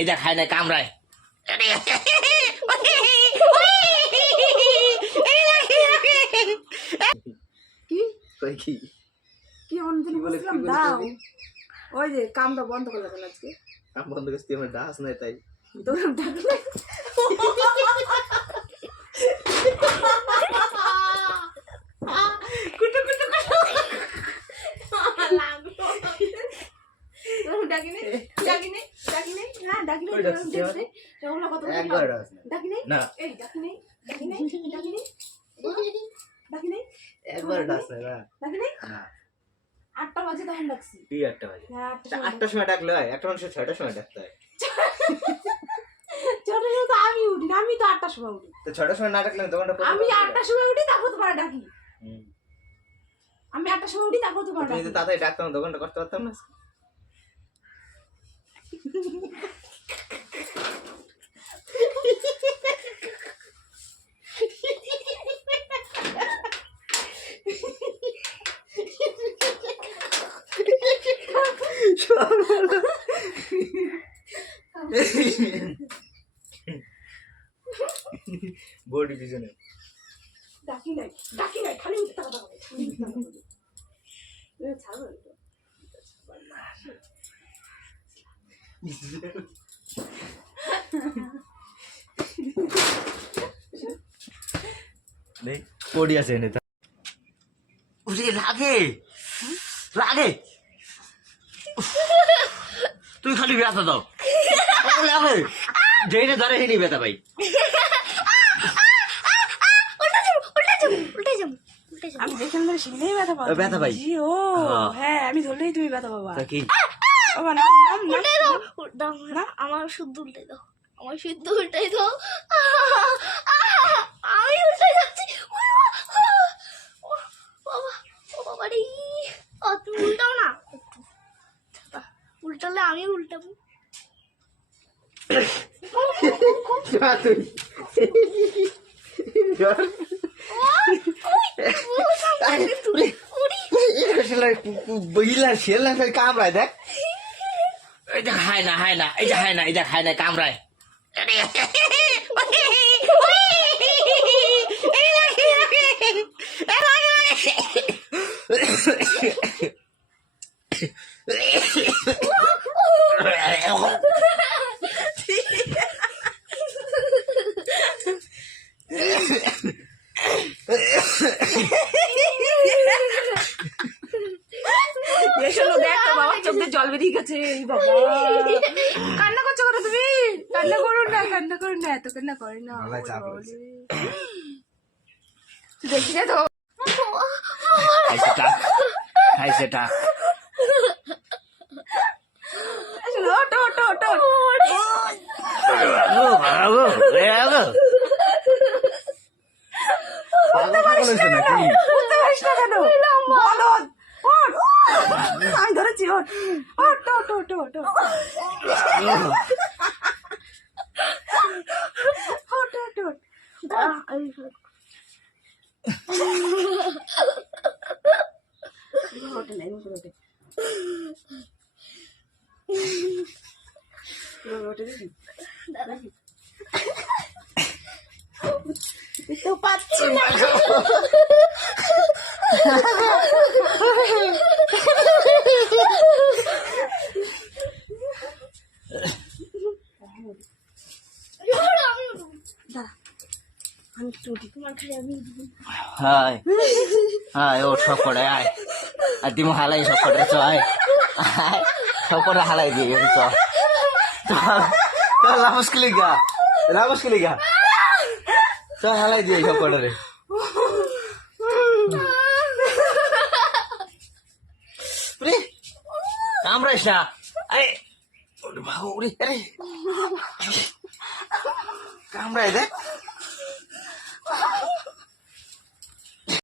এটা খায় না কামড়ায় কি কি কি অনেকদিন বলছিলাম দাও ওই যে কামটা বন্ধ করে দেবেন আজকে কাম বন্ধ করছি আমার ডাস নাই তাই তোর ডাকলে কুটু কুটু ডাকিনে ডাকিনে ডাকিনে না ডাকিনে ডাকিনে ওগুলো কত একবার ডাস নাই ডাকিনে না এই ডাকিনে ডাকিনে ডাকিনে ডাকিনে একবার ডাস নাই না ডাকিনে না 8টা বাজে তখন ডাকছি কি 8টা বাজে হ্যাঁ 8টার সময় ডাকলে হয় একটা মানুষের 6টার সময় ডাকতে হয় ছোট ছোট তো আমি উঠি না আমি তো 8টার সময় উঠি তো 6টার সময় না ডাকলে দোকানটা আমি 8টার সময় উঠি তারপর তোমার ডাকি আমি 8টার সময় উঠি তারপর তোমার তুমি ডাকি যদি তাড়াতাড়ি ডাকতাম দোকানটা করতে পারতাম না বডি পিছনে ডাকি নাই খালি উঠতে কথা বলে ছাড়ো তো নেই বডি আছে এনে উঠে লাগে লাগে তুই খালি ব্যথা দাও লাগে যেইনে ধরে হেনি ব্যথা ভাই আমি যেখান ধরে সেখানেই ব্যথা পাবো ব্যথা পাই ও হ্যাঁ আমি ধরলেই তুমি ব্যথা পাবা তা কি বাবা নাম নাম উল্টে দাও দাও না আমার শুদ্ধ উল্টে দাও আমার শুদ্ধ উল্টাই দাও আমি উল্টে যাচ্ছি বাবা ও বাবা রে তুমি উল্টাও না উল্টালে আমি উল্টাবো বইলা শেলা কামড়ায় দেখ এটা খায় না এটা খায় না কামড়ায় চোখ দিয়ে জল বেরিয়ে গেছে বাবা কান্না করছো কেন তুমি কান্না করো না এত কান্না করে না দেখি না তো খাইছে টাক আমি ধরেছি তো পাচ্ছি না আমি একটু উঠি তোমার খালি আমি হাই হাই ও সব করে আয় আর দিমু হালাই সব করে চ আয় সব করে হালাই দিয়ে চ রামস্কিলিগা চ হালাই দিয়ে সব করে রে কামড়াইস না আরে বাবু আরে কামড়ায় দেখ